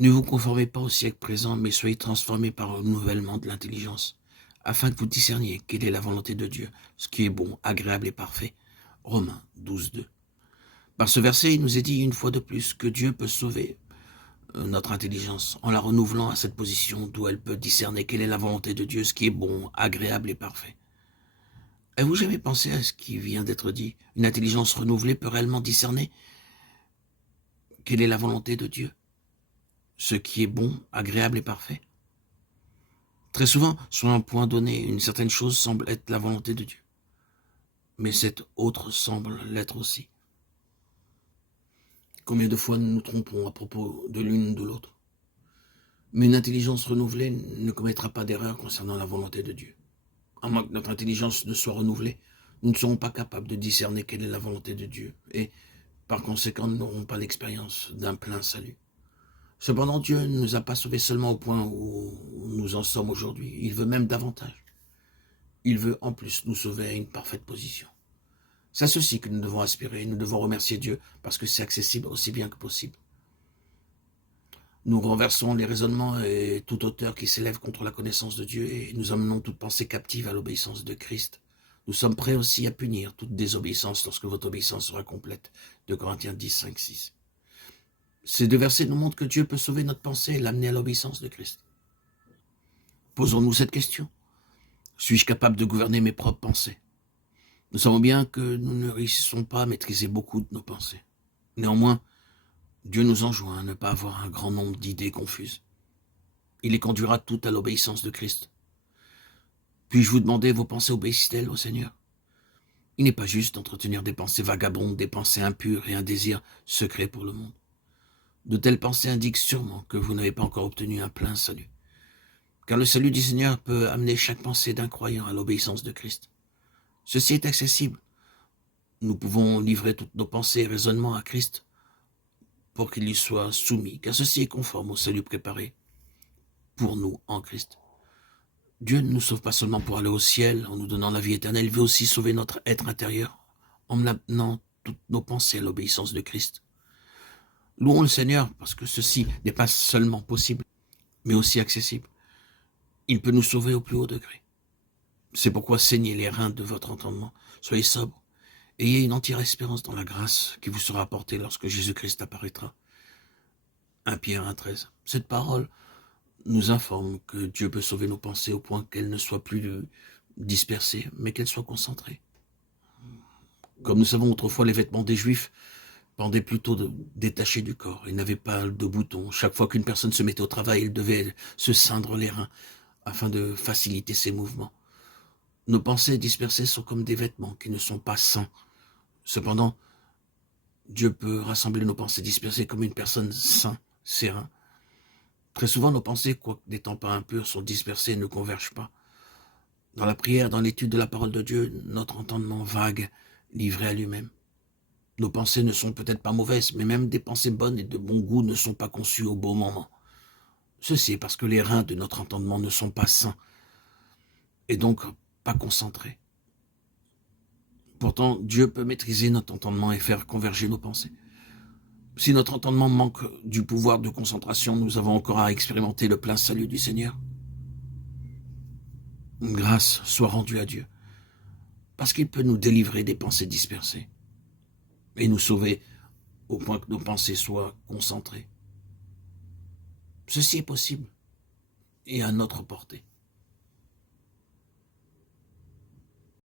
Ne vous conformez pas au siècle présent, mais soyez transformés par le renouvellement de l'intelligence, afin que vous discerniez quelle est la volonté de Dieu, ce qui est bon, agréable et parfait. Romains 12, 2. Par ce verset, il nous est dit une fois de plus que Dieu peut sauver notre intelligence en la renouvelant à cette position d'où elle peut discerner quelle est la volonté de Dieu, ce qui est bon, agréable et parfait. Avez-vous jamais pensé à ce qui vient d'être dit? Une intelligence renouvelée peut réellement discerner quelle est la volonté de Dieu, ce qui est bon, agréable et parfait. Très souvent, sur un point donné, une certaine chose semble être la volonté de Dieu, mais cette autre semble l'être aussi. Combien de fois nous nous trompons à propos de l'une ou de l'autre? Mais une intelligence renouvelée ne commettra pas d'erreur concernant la volonté de Dieu. À moins que notre intelligence ne soit renouvelée, nous ne serons pas capables de discerner quelle est la volonté de Dieu, et par conséquent, nous n'aurons pas l'expérience d'un plein salut. Cependant, Dieu ne nous a pas sauvés seulement au point où nous en sommes aujourd'hui. Il veut même davantage. Il veut en plus nous sauver à une parfaite position. C'est à ceci que nous devons aspirer. Nous devons remercier Dieu parce que c'est accessible aussi bien que possible. Nous renversons les raisonnements et toute hauteur qui s'élève contre la connaissance de Dieu et nous amenons toute pensée captive à l'obéissance de Christ. Nous sommes prêts aussi à punir toute désobéissance lorsque votre obéissance sera complète. 2 Corinthiens 10, 5, 6. Ces deux versets nous montrent que Dieu peut sauver notre pensée et l'amener à l'obéissance de Christ. Posons-nous cette question. Suis-je capable de gouverner mes propres pensées? Nous savons bien que nous ne réussissons pas à maîtriser beaucoup de nos pensées. Néanmoins, Dieu nous enjoint à ne pas avoir un grand nombre d'idées confuses. Il les conduira toutes à l'obéissance de Christ. Puis-je vous demander, vos pensées obéissent-elles au Seigneur? Il n'est pas juste d'entretenir des pensées vagabondes, des pensées impures et un désir secret pour le monde. De telles pensées indiquent sûrement que vous n'avez pas encore obtenu un plein salut. Car le salut du Seigneur peut amener chaque pensée d'un croyant à l'obéissance de Christ. Ceci est accessible. Nous pouvons livrer toutes nos pensées et raisonnements à Christ pour qu'il lui soit soumis, car ceci est conforme au salut préparé pour nous en Christ. Dieu ne nous sauve pas seulement pour aller au ciel en nous donnant la vie éternelle, il veut aussi sauver notre être intérieur en amenant toutes nos pensées à l'obéissance de Christ. Louons le Seigneur parce que ceci n'est pas seulement possible, mais aussi accessible. Il peut nous sauver au plus haut degré. C'est pourquoi saignez les reins de votre entendement, soyez sobres, ayez une entière espérance dans la grâce qui vous sera apportée lorsque Jésus-Christ apparaîtra. 1 Pierre 1,13. Cette parole nous informe que Dieu peut sauver nos pensées au point qu'elles ne soient plus dispersées, mais qu'elles soient concentrées. Comme nous savons, autrefois, les vêtements des Juifs pendaient plutôt détachés du corps. Ils n'avaient pas de boutons. Chaque fois qu'une personne se mettait au travail, il devait se ceindre les reins afin de faciliter ses mouvements. Nos pensées dispersées sont comme des vêtements qui ne sont pas sains. Cependant, Dieu peut rassembler nos pensées dispersées comme une personne saine, sereine. Très souvent, nos pensées, quoique n'étant pas impures, sont dispersées et ne convergent pas. Dans la prière, dans l'étude de la parole de Dieu, notre entendement vague, livré à lui-même. Nos pensées ne sont peut-être pas mauvaises, mais même des pensées bonnes et de bon goût ne sont pas conçues au bon moment. Ceci est parce que les reins de notre entendement ne sont pas sains et donc pas concentrés. Pourtant, Dieu peut maîtriser notre entendement et faire converger nos pensées. Si notre entendement manque du pouvoir de concentration, nous avons encore à expérimenter le plein salut du Seigneur. Grâce soit rendue à Dieu, parce qu'il peut nous délivrer des pensées dispersées et nous sauver au point que nos pensées soient concentrées. Ceci est possible et à notre portée.